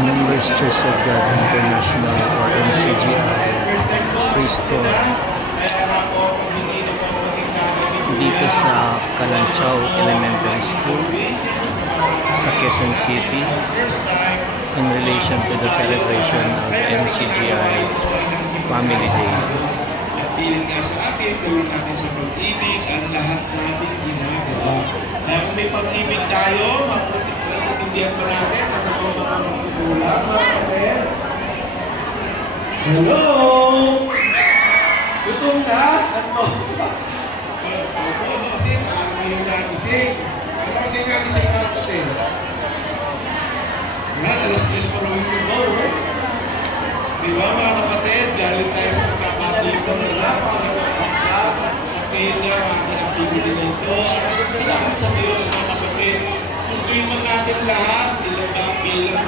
Members Church of God International or MCGI Restore dito sa Kalanchaw Elementary School sa Quezon City in relation to the celebration of MCGI Family Day. Piling nga sa atin, gawin natin sa pag-ibig ang lahat natin ginagawa. Kung may pag-ibig tayo, maintindihan pa natin at ako mga magkukulang. Hello! Gutom ka? Ano? Kasi ngayon nagising. Ano kasi nagising natin? Wala, alas 3 pa rin yung goal. Diba mga kapatid, galing tayo sa pagkakabito na napakasaksak at ngayon nga ang ating activity na ito. Salamat sa Diyos mga kapatid. Gusto naman natin lahat, ilang